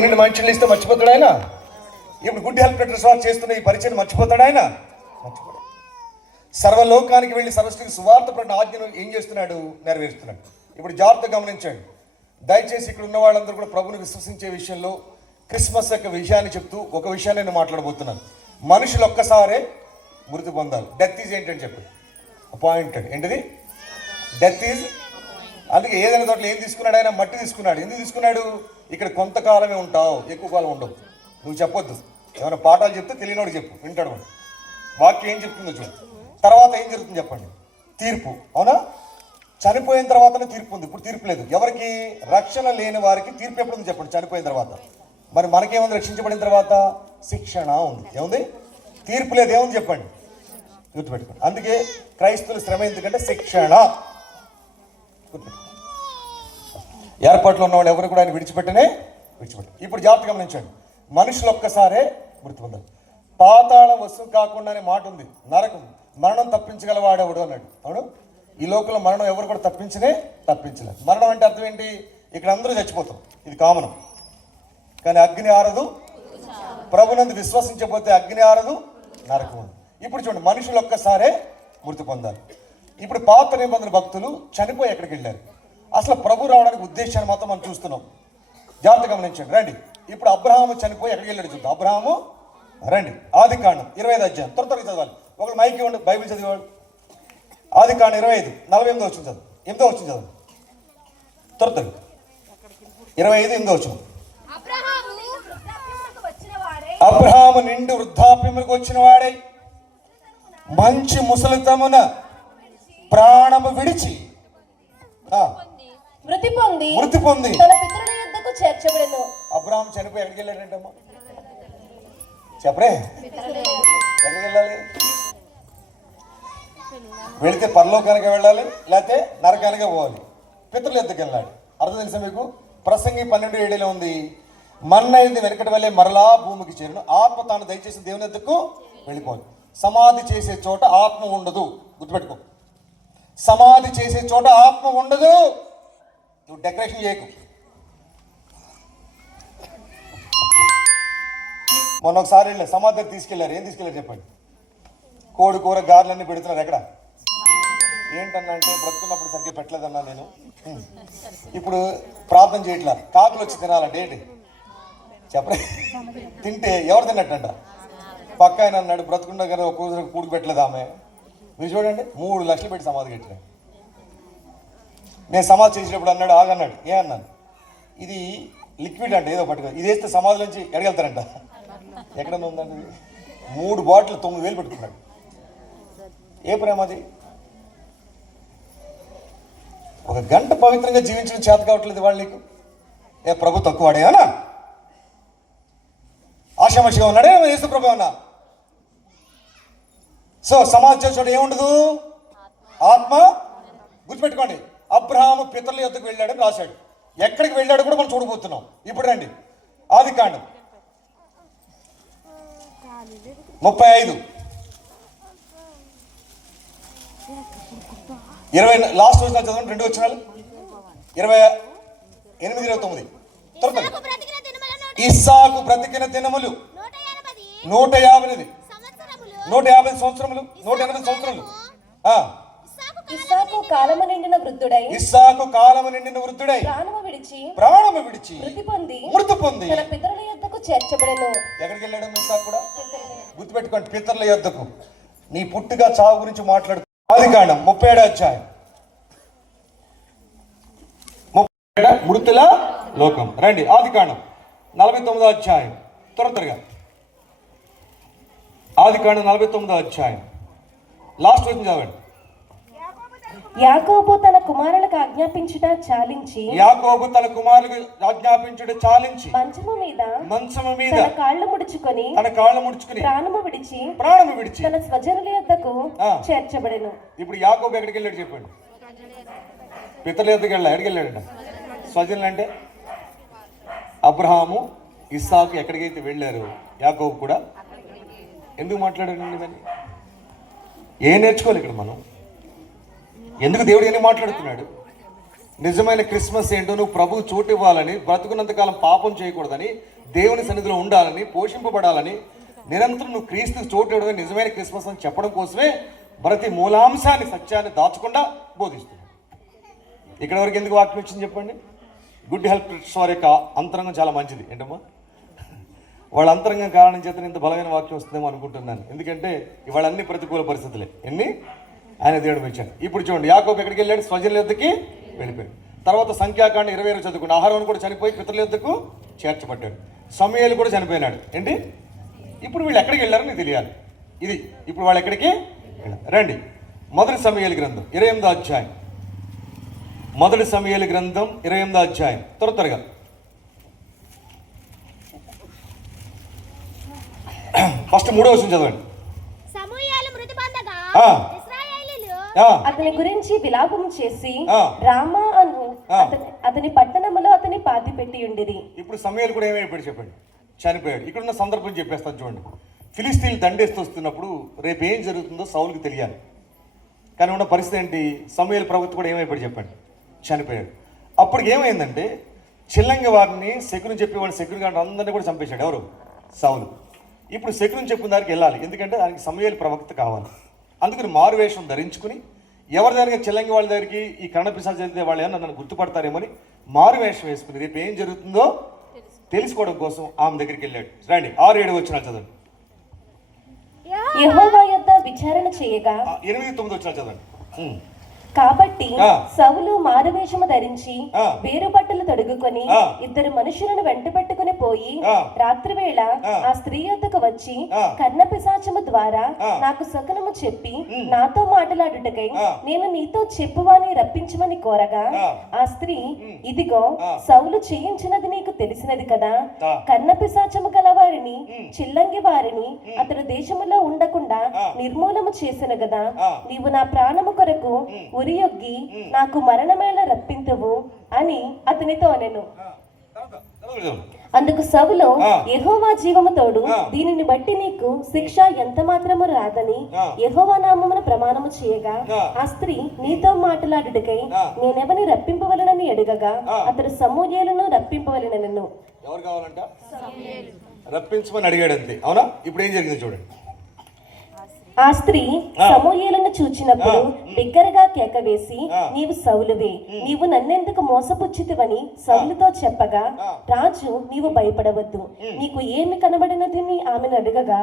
మనుషులు ఇస్తే మర్చిపోతాడు ఆయన. ఇప్పుడు గుడ్ హెల్ప్ లెటర్స్ వారు చేస్తున్న ఈ పరిచయం మర్చిపోతాడు ఆయన? మర్చిపోతాడు. సర్వలోకానికి వెళ్ళి సర్వశ్రీకి సువార్త ప్రకటన ఆజ్ఞను ఏం చేస్తున్నాడు? నెరవేరుస్తున్నాడు. ఇప్పుడు జాగ్రత్తగా గమనించండి. దయచేసి ఇక్కడ ఉన్న వాళ్ళందరూ కూడా ప్రభుని విశ్వసించే విషయంలో క్రిస్మస్ యొక్క విషయాన్ని చెప్తూ ఒక విషయాన్ని నేను మాట్లాడబోతున్నాను. మనుషులు ఒక్కసారే మృతి పొందాలి. డెత్ ఈజ్ ఏంటని చెప్పి అపాయింటెడ్. ఏంటిది? Death is. అందుకే ఏదైనా చోట్ల ఏం తీసుకున్నాడు ఆయన? మట్టి తీసుకున్నాడు. ఎందుకు తీసుకున్నాడు? ఇక్కడ కొంతకాలమే ఉంటావు, ఎక్కువ కాలం ఉండవు. నువ్వు చెప్పొద్దు. ఏమైనా పాఠాలు చెప్తే తెలియనోడు చెప్పు, వింటాడు. వాక్యం ఏం చెప్తుందో చూడు. తర్వాత ఏం జరుగుతుంది చెప్పండి? తీర్పు. అవునా? చనిపోయిన తర్వాతనే తీర్పు ఉంది. ఇప్పుడు తీర్పు లేదు. ఎవరికి? రక్షణ లేని వారికి తీర్పు ఎప్పుడు ఉంది చెప్పండి? చనిపోయిన తర్వాత. మరి మనకేముంది? రక్షించబడిన తర్వాత శిక్షణ ఉంది. ఏముంది? తీర్పు లేదు. ఏముంది చెప్పండి? గుర్తుపెట్టుకోండి. అందుకే క్రైస్తవుల శ్రమ ఎందుకంటే శిక్షణ. ఏర్పాట్లో ఉన్నవాళ్ళు ఎవరు కూడా ఆయన విడిచిపెట్టరు. ఇప్పుడు జాగ్రత్త గమనించండి. మనుషులు ఒక్కసారే మృతి పొందారు. పాతాళం వస్తువు కాకుండానే మాట ఉంది. నరకం, మరణం తప్పించగలవాడెవడు అన్నాడు. అవును, ఈ లోకంలో మరణం ఎవరు కూడా తప్పించలేదు. మరణం అంటే అర్థం ఏంటి? ఇక్కడ అందరూ చచ్చిపోతాం, ఇది కామన్. కానీ అగ్ని ఆరదు, ప్రభునందు విశ్వసించకపోతే అగ్ని ఆరదు, నరకం ఉంది. ఇప్పుడు చూడండి, మనుషులు ఒక్కసారే మృతి పొందాలి. ఇప్పుడు పాత నిబంధన భక్తులు చనిపోయి ఎక్కడికి వెళ్ళారు? అసలు ప్రభు రావడానికి ఉద్దేశాన్ని మాత్రం మనం చూస్తున్నాం. జాగ్రత్త గమనించండి. రండి, ఇప్పుడు అబ్రహాము చనిపోయి ఎక్కడికి వెళ్ళాడు చూద్దాం. అబ్రహాము రండి, ఆదికాండం 25 అధ్యాయం త్వరగా చదవాలి. ఒకళ్ళు మైక్ ఇవ్వండి, బైబిల్ చదివాడు. ఆదికాండం 25 48 వచ్చింది చదువు. 8వ వచ్చింది చదువు. త్వరగా 25 8వ వచ్చింది. అబ్రహాము నిండు వృద్ధాప్యములకు వచ్చిన వాడై మంచి ముసలితమున ప్రాణము విడిచి మృతి పొంది తన పితరుల యొద్దకు చేర్చబడెను. అబ్రహాం చనిపోయి ఎక్కడికి వెళ్ళాడంటమ్మా? చెప్పరే, ఎక్కడికి వెళ్ళాలి? వెళితే పరలోకానికి వెళ్ళాలి, లేకపోతే నరకానికే పోవాలి. పితరుల యొద్దకు వెళ్ళాలి. అర్థం తెలుసా మీకు? ప్రసంగి 12:7 ఉంది. మన్నైంది వెనకటి వల్లే మరలా భూమికి చేరును, ఆత్మ తాను దయచేసి దేవుని యొద్దకు వెళ్ళిపోవాలి. సమాధి చేసే చోట ఆత్మ ఉండదు. గుర్తుపెట్టుకో, సమాధి చేసే చోట ఆత్మ ఉండదు. నువ్వు డెకరేషన్ చేయకు. మొన్న ఒకసారి వెళ్ళా, సమాధి తీసుకెళ్లారు. ఏం తీసుకెళ్లారు చెప్పండి? కోడి కూర గారెలన్నీ పెడుతున్నారు. ఎక్కడ? ఏంటన్నా అంటే బ్రతుకున్నప్పుడు సరిగ్గా పెట్టలేదన్నా నేను, ఇప్పుడు ప్రార్థన చేయట్లా, కాకులు వచ్చి తినాలంటే ఏంటి చెప్పలే. తింటే ఎవరు తిన్నట్టంట? పక్క ఆయన అన్నాడు, బ్రతుకున్న కదా ఒక్కొక్కరికి కూడికి పెట్టలేదు ఆమె. మీరు చూడండి, 3 లక్షలు పెట్టి సమాధి కట్టినా. నేను సమాధి చేసేటప్పుడు అన్నాడు, ఆగన్నాడు. ఏ అన్నాను? ఇది లిక్విడ్ అంటే ఏదో పట్టుకో, ఇది వేస్తే సమాధి నుంచి ఎడగలుగుతారంట. ఎక్కడన్నా ఉందండి? 3 బాటిల్ 9,000 పెట్టుకున్నాడు. ఏ ప్రేమది? ఒక గంట పవిత్రంగా జీవించడం చేత కావట్లేదు వాళ్ళు నీకు. ఏ ప్రభు తక్కువ వాడేనా? ఆశామషిగా ఉన్నాడే యేసు ప్రభు అన్నా. సో సమాధి చేసేవాడు ఏముండదు? ఆత్మ. గుర్తుపెట్టుకోండి, అబ్రహాము పితరుల యొద్దకు వెళ్ళాడని రాశాడు. ఎక్కడికి వెళ్ళాడు కూడా మనం చూడబోతున్నాం. ఇప్పుడు రండి, ఆదికాండం 35 20 లాస్ట్ వచ్చిన చదవండి. 2 వచ్చినాలు 28 29. ఇస్సాకు బ్రతికిన దినములు 150 సంవత్సరములు. 180 సంవత్సరములు. ఇస్సాకు కాలము నిండిన వృద్ధుడై ప్రాణము విడిచి మృతి పొంది తన పితరుల యొద్దకు చేర్చబడెను. ఎక్కడికి వెళ్ళాడు ఇస్సాకు కూడా? గుర్తుపెట్టుకోండి, పితరుల యొద్దకు. నీ పుట్టుగా చావు గురించి మాట్లాడుతూ ఆదికాండం 37 అధ్యాయం 37 మృతుల లోకం. రండి, ఆదికాండం 49 అధ్యాయం త్వరగా. ఆదికాండం 49 అధ్యాయం లాస్ట్ వచ్చింది చదవండి. యాకోబు తన కుమారులకు ఆజ్ఞాపించుట చాలించి మంచము మీద తన కాళ్ళు ముడుచుకొని ప్రాణము విడిచి తన స్వజనుల యొద్దకు చేర్చబడెను. ఇప్పుడు యాకోబు ఎక్కడికి వెళ్ళాడు చెప్పండి? పితరుల యొద్దకు వెళ్ళాడు. ఎక్కడికి వెళ్ళాడంట? స్వజనులు అంటే అబ్రహాము, ఇస్సాకు ఎక్కడికైతే వెళ్ళారు, యాకోబు కూడా. ఎందుకు మాట్లాడారండి దాన్ని? ఏం నేర్చుకోవాలి ఇక్కడ మనం? ఎందుకు దేవుడు ఏం మాట్లాడుతున్నాడు? నిజమైన క్రిస్మస్ ఏంటో నువ్వు ప్రభువు చోటు ఇవ్వాలని, బ్రతుకున్నంతకాలం పాపం చేయకూడదని, దేవుని సన్నిధిలో ఉండాలని, పోషింపబడాలని, నిరంతరం నువ్వు క్రీస్తుకు చోటు ఇవ్వడమే నిజమైన క్రిస్మస్ అని చెప్పడం కోసమే ప్రతి మూలాంశాన్ని, సత్యాన్ని దాచకుండా బోధిస్తుంది. ఇక్కడ వరకు ఎందుకు వాక్యం వచ్చింది చెప్పండి? గుడ్ హెల్ప్ ట్రస్ట్ యొక్క అంతరంగం చాలా మంచిది. ఏంటమ్మా, వాళ్ళ అంతరంగం కారణం చేత ఇంత బలమైన వాక్యం వస్తుందేమో అనుకుంటున్నాను. ఎందుకంటే ఇవాళ అన్ని ప్రతికూల పరిస్థితులే. ఆయన దేవుడు మెచ్చాడు. ఇప్పుడు చూడండి, యాకోబు ఎక్కడికి వెళ్ళాడు? స్వజనుల యొద్దకి వెళ్ళిపోయాడు. తర్వాత సంఖ్యాకాండ 20 చదువుకుని అహరోను కూడా చనిపోయి పితరుల యొద్దకు చేర్చబడ్డాడు. సమూయేలు కూడా చనిపోయినాడు. ఇప్పుడు వీళ్ళు ఎక్కడికి వెళ్ళారో నీకు తెలియాలి. ఇది ఇప్పుడు వాళ్ళు ఎక్కడికి వెళ్ళారు. రండి, మొదటి సమూయేలు గ్రంథం 28వ అధ్యాయం. మొదటి సమూయేలు గ్రంథం 28వ అధ్యాయం. త్వరగా ఫస్ట్ 3వ వచనం చదవండి. అతని గురించి విలాపం చేసి రామా అను అతని పట్టణములో అతని పాతి పెట్టి ఉండేది. ఇప్పుడు సమూయేలు కూడా ఏమైపోయాడు చెప్పండి? చనిపోయాడు. ఇక్కడున్న సందర్భం చెప్పేస్తాను చూడండి. ఫిలిస్తీన్లు దండేస్తూ వస్తున్నప్పుడు రేపు ఏం జరుగుతుందో సౌలుకి తెలియాలి. కానీ ఉన్న పరిస్థితి ఏంటి? సమూయేలు ప్రవక్త కూడా ఏమైపోయాడు చెప్పండి? చనిపోయాడు. అప్పుడు ఏమైందంటే చిల్లంగి వారిని, శకుని చెప్పేవాడు, శకుని గారిని అందరినీ కూడా చంపేశాడు. ఎవరు? సౌలు. ఇప్పుడు శకుని చెప్పిన దానికి వెళ్ళాలి. ఎందుకంటే దానికి సమూయేలు ప్రవక్త కావాలి. అందుకని మారువేషం ధరించుకుని ఎవరి దగ్గర చిల్లంగి వాళ్ళ దగ్గరికి ఈ కన్నపిశాచం జరిగితే వాళ్ళు ఏమన్నా నన్ను గుర్తుపడతారేమని మారువేషం వేసుకుని రేపు ఏం జరుగుతుందో తెలుసుకోవడం కోసం ఆమె దగ్గరికి వెళ్ళాడు. రండి, 6-7 వచనాలు చదవండి. యెహోవా యొద్ద విచారణ చేయగా 8-9 వచనాలు చదవండి. కాబట్టి సౌలు మారువేషము ధరించి వేరు బట్టలు తొడుగుకొని 2 మనుషులను వెంట పెట్టుకుని పోయి రాత్రి వేళ ఆ స్త్రీ యొద్దకు వచ్చి కన్న పిశాచము ద్వారా నాకు శకునము చెప్పి నాతో మాట్లాడుటకై నేను నీతో చెప్పువాని రప్పించమని కోరగా ఆ స్త్రీ, ఇదిగో సౌలు చేయించినది నీకు తెలిసినది కదా, కన్న పిశాచము గల వారిని, చిల్లంగి వారిని అతడు దేశములో ఉండకుండా నిర్మూలము చేసిన కదా, నీవు నా ప్రాణము కొరకు ఉరియొగ్గి నాకు మరణమేళ రప్పింతువు అని అతనితో అనెను. అందుకు సౌలు, యెహోవా జీవము తోడు, దీనిని బట్టి నీకు శిక్ష ఎంత మాత్రము రాదని యెహోవా నామమున ప్రమాణము చేయగా ఆ స్త్రీ నీతో మాట్లాడుటకై నేనెవని రప్పింపవలనని అడుగగా అతడు సమూయేలును రప్పింపవలనను. ఎవరు కావాలంట? రప్పించమని అడిగాడు అంతే. అవునా? ఇప్పుడు ఏం జరిగింది చూడండి. ఆ స్త్రీ సమూయేలును చూచినప్పుడు బిగ్గరగా కేక వేసి, నీవు సౌలువే, నీవు నన్నెందుకు మోసపుచ్చితివని సౌలుతో చెప్పగా రాజు, నీవు భయపడవద్దు, నీకు ఏమి కనబడినదని ఆమెను అడగగా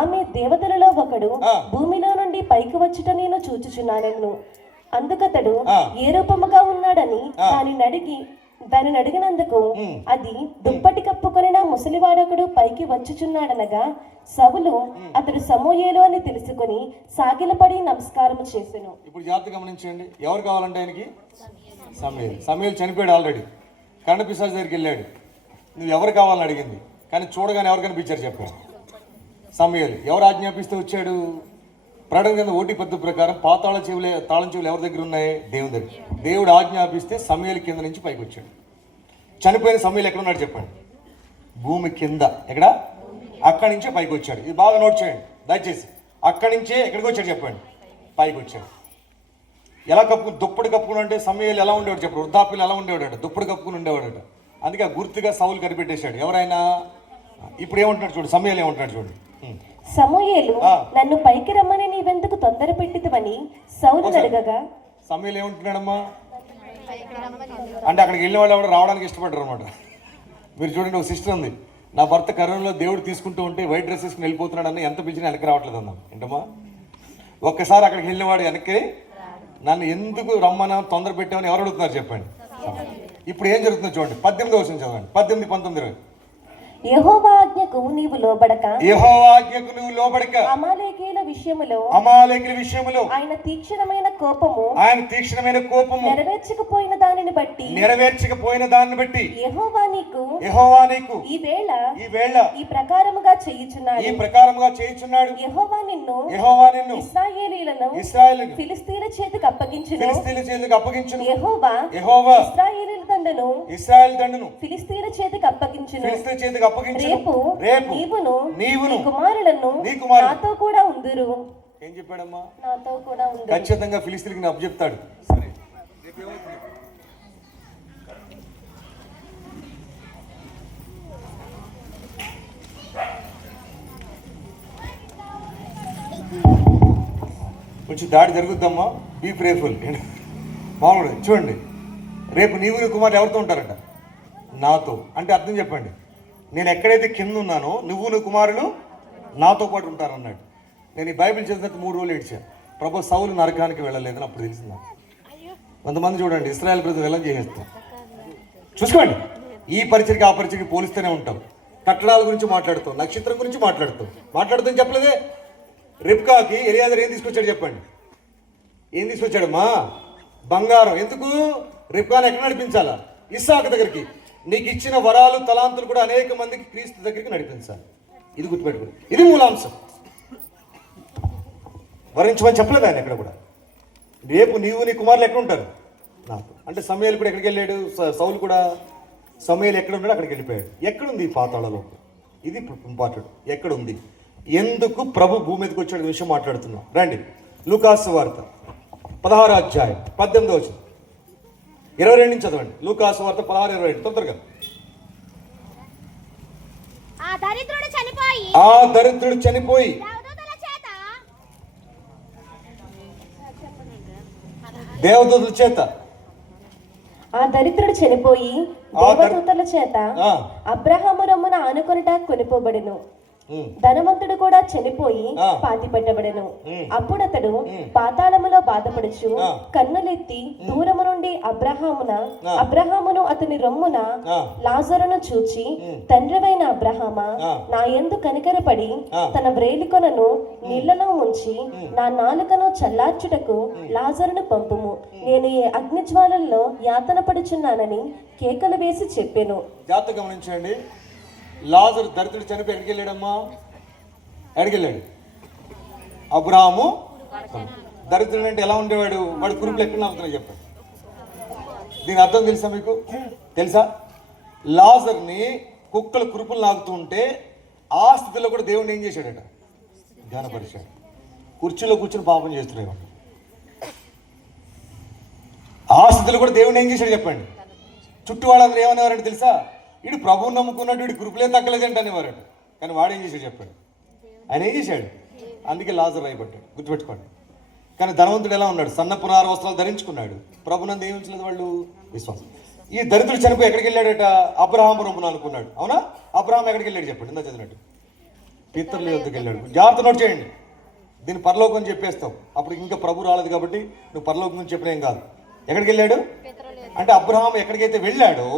ఆమె, దేవతలలో ఒకడు భూమిలో నుండి పైకి వచ్చుట నేను చూచుచున్నానెను. అందుకతడు ఏ రూపముగా ఉన్నాడని దానిని అడిగినందుకు అది, దుప్పటి కప్పుకొని నా ముసలివాడొకడు పైకి వచ్చుచున్నాడనగా సౌలు అతడు సమూయేలు అని తెలుసుకుని సాగిలపడి నమస్కారము చేసెను. ఇప్పుడు జాగ్రత్త గమనించండి. ఎవరు కావాలంటే ఆయనకి? సమూయేలు. సమూయేలు చనిపోయాడు ఆల్రెడీ. కన్న పిశాచు దగ్గరికి వెళ్ళాడు. నువ్వు ఎవరు కావాలని అడిగింది. కానీ చూడగానే ఎవరు కనిపించారు చెప్పాడు? సమూయేలు. ఎవరు ఆజ్ఞాపిస్తూ వచ్చాడు? ప్రకటన కింద 1:10 ప్రకారం తాళం చెవులు ఎవరి దగ్గర ఉన్నాయి? దేవుని దగ్గర. దేవుడు ఆజ్ఞాపిస్తే సమూయేలు కింద నుంచి పైకి వచ్చాడు. చనిపోయిన సమూయేలు ఎక్కడ ఉన్నాడు చెప్పండి? భూమి కింద. ఎక్కడ? అక్కడి నుంచే పైకి వచ్చాడు. ఇది బాగా నోట్ చేయండి దయచేసి. అక్కడి నుంచే ఎక్కడికి వచ్చాడు చెప్పండి? పైకి వచ్చాడు. ఎలా దుప్పటి కప్పుకుని అంటే సమూయేలు ఎలా ఉండేవాడు చెప్పండి? వృద్ధాప్యులు ఎలా ఉండేవాడు? దుప్పటి కప్పుకుని ఉండేవాడట. అందుకే గుర్తుగా సౌలు కనిపెట్టేశాడు. ఎవరైనా ఇప్పుడు ఏమంటున్నాడు చూడు, సమూయేలు ఏమంటున్నాడు చూడండి. సమూయేలు, నన్ను పైకి రమ్మని నీవెందుకు తొందర పెట్టితివని సౌలు అడగగా సమూయేలు ఏమంటున్నాడమ్మా అంటే అక్కడికి వెళ్ళిన వాళ్ళు ఎవరు రావడానికి ఇష్టపడ్డారు అనమాట. మీరు చూడండి, ఒక సిస్టర్ ఉంది, నా భర్త కరోనాలో దేవుడు తీసుకుంటూ ఉంటే వైట్ డ్రెస్ వేసుకుని వెళ్ళిపోతున్నాడని ఎంత పిలిచినా వెనక్కి రావట్లేదు అన్నాం. ఏంటమ్మా, ఒక్కసారి అక్కడికి వెళ్ళినవాడు వెనక్కి నన్ను ఎందుకు రమ్మన్నా తొందర పెట్టామని ఎవరు అడుగుతున్నారు చెప్పండి? ఇప్పుడు ఏం జరుగుతుందో చూడండి. 18వ వచనం చదవండి. 18, 19, 20. యెహోవా ఆజ్ఞకు నీవు లోబడక అమాలేకీయుల విషయములో ఆయన తీక్షణమైన కోపము నెరవేర్చకపోయిన దానిని బట్టి యెహోవా నీకు ఈ వేళ ఈ ప్రకారముగా చేయుచున్నాడు. యెహోవా నిన్ను ఇశ్రాయేలీయులను ఫిలిష్తీయుల చేతికి అప్పగించును. యెహోవా ఇశ్రాయేలీయుల దండును ఫిలిష్తీయుల చేతికి అప్పగించును. రేపు నీవును కుమారులను నాతో కూడా ఉందురు. ఏం చెప్పాడమ్మా? నాతో కూడా ఉందురు. ఖచ్చితంగా ఫిలిష్తీయులకు అప్పచెప్తాడు. సరే, కొంచెం దాడి జరుగుద్దమ్మా, బీ ప్రేఫుల్. మామూలు చూడండి, రేపు నీవు నీ కుమారులు ఎవరితో ఉంటారట? నాతో. అంటే అర్థం చెప్పండి, నేను ఎక్కడైతే కింద ఉన్నానో నువ్వు నీ కుమారులు నాతో పాటు ఉంటారన్నాడు. నేను ఈ బైబిల్ చదివినట్టు 3 రోజులు ఏడ్చాను. ప్రభు సౌలు నరకానికి వెళ్ళలేదని అప్పుడు తెలిసిందా. కొంతమంది చూడండి ఇశ్రాయేల్ ప్రజలు ఎలా చేసేస్తాం. చూసుకోండి, ఈ పరిచయకి ఆ పరిచయకి పోలిస్తూనే ఉంటాం. కట్టడాల గురించి మాట్లాడుతాం, నక్షత్రం గురించి మాట్లాడుతాం చెప్పలేదే. రిబ్కాకి ఎలియాజర్ ఏం తీసుకొచ్చాడు చెప్పండి? ఏం తీసుకొచ్చాడమ్మా? బంగారం. ఎందుకు? రిబ్కాని ఎక్కడ నడిపించాలా? ఇస్సాకు దగ్గరికి. నీకు ఇచ్చిన వరాలు తలాంతులు కూడా అనేక మందికి క్రీస్తు దగ్గరికి నడిపించాలి. ఇది గుర్తుపెట్టుకోండి, ఇది మూలాంశం. వరించమని చెప్పలేదు ఆయన ఎక్కడ కూడా. రేపు నీవు నీ కుమారులు ఎక్కడ ఉంటారు? నాకు. అంటే సమయాలు కూడా ఎక్కడికి వెళ్ళాడు? సౌలు కూడా సమయాలు ఎక్కడ ఉన్నాడు అక్కడికి వెళ్ళిపోయాడు. ఎక్కడుంది ఈ పాతాళలోకం? ఇది ఇంపార్టెంట్. ఎక్కడుంది? ఎందుకు ప్రభు భూమి మీదకి వచ్చాడు విషయం మాట్లాడుతున్నాం. రండి, లూకాసు వార్త 16వ అధ్యాయం 18వ వచనం 22 నుంచి చదవండి. లూకాసు వార్త 16:22 తొందరగా. ఆ దరిద్రుడు చనిపోయి దేవదూతల చేత దేవదూతల చేత అబ్రహాము రొమ్మున ఆనుకొనుట కొనిపోబడెను. ధనవంతుడు కూడా చనిపోయి పాతి పెట్టబడెను. అప్పుడు అతడు పాతాళములో బాధపడుచు కన్నులెత్తి దూరము నుండి అబ్రహామును అతని రొమ్మున లాజరును చూచి, తండ్రివైన అబ్రహామా, నా యందు కనికరపడి తన వ్రేలికొనను నీళ్లలో ముంచి నా నాలుకను చల్లార్చుటకు లాజరును పంపుము, నేను ఈ అగ్నిజ్వాలల్లో యాతన పడుచున్నానని కేకలు వేసి చెప్పెను. జాగ్రత్తగా గమనించండి. లాజరు దరిద్రుడు చనిపోయి ఎక్కడికి వెళ్ళాడమ్మా? ఎక్కడికి వెళ్ళాడు? అబ్రాహాము. దరిద్రుడు అంటే ఎలా ఉండేవాడు? వాడు కురుపులు ఎక్కడ నాకుతున్నాయి చెప్పండి. దీని అర్థం తెలుసా మీకు? తెలుసా? లాజర్ని కుక్కలు కురుపులు నాకుతూ ఉంటే ఆ స్థితిలో కూడా దేవుడిని ఏం చేశాడట? ధ్యానపరిచాడు. కుర్చీలో కూర్చుని పాపం చేస్తున్నాడు. ఆ స్థితిలో కూడా దేవుడిని ఏం చేశాడు చెప్పండి? చుట్టూ వాళ్ళందరూ ఏమనేవారంటే తెలుసా? వీడు ప్రభువుని నమ్ముకున్నాడు, వీడు కురుపులే తగ్గలేదంటే అనేవారట. కానీ వాడు ఏం చేశాడు చెప్పండి? ఆయన ఏం చేశాడు? అందుకే లాజరు రాయబడ్డాడు. గుర్తుపెట్టుకోండి. కానీ ధనవంతుడు ఎలా ఉన్నాడు? సన్న పునార వస్త్రాలు ధరించుకున్నాడు. ప్రభునందు ఏమి ఉంచలేదు వాళ్ళు? విశ్వాసం. ఈ దరిద్రుడు చనిపోయి ఎక్కడికి వెళ్ళాడట? అబ్రహాము రొమ్మున అనుకున్నాడు. అవునా? అబ్రహాం ఎక్కడికి వెళ్ళాడు చెప్పండి? ఇందా చదివినట్టు పితరుల యొద్దకు వెళ్ళాడు. జాగ్రత్త నోట్ చేయండి. దీన్ని పరలోకం అని చెప్పేస్తావు. అప్పుడు ఇంకా ప్రభు రాలేదు కాబట్టి నువ్వు పరలోకం నుంచి చెప్పిన ఏం కాదు. ఎక్కడికి వెళ్ళాడు అంటే అబ్రహాం ఎక్కడికైతే వెళ్ళాడో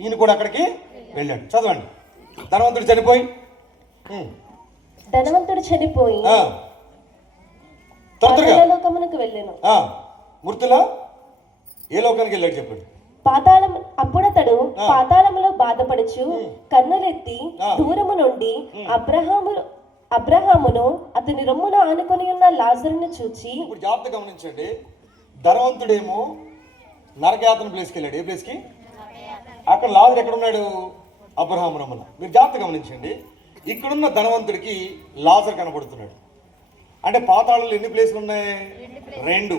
ఈయన కూడా అక్కడికి వెళ్ళాడు. చదవండి. ధనవంతుడు చనిపోయి పాతాళలోకమునకు వెళ్ళెను. మృతుల ఏ లోకానికి వెళ్ళాడు చెప్పండి? పాతాళం. అప్పుడతడు పాతాళములో బాధపడుచు కన్నులెత్తి దూరము నుండి అబ్రహామును అతని రొమ్మున ఆనుకొని ఉన్న లాజరును చూచి. ఇప్పుడు జాగ్రత్త గమనించండి. ధనవంతుడేమో నరకయాతన ప్లేస్కి వెళ్ళాడు. ఏ ప్లేస్కి? అక్కడ లాజరు ఎక్కడ ఉన్నాడు? అబ్రహాము రొమ్మున. మీరు జాగ్రత్త గమనించండి. ఇక్కడున్న ధనవంతుడికి లాజరు కనబడుతున్నాడు. అంటే పాతాళంలో ఎన్ని ప్లేసులు ఉన్నాయి? 2.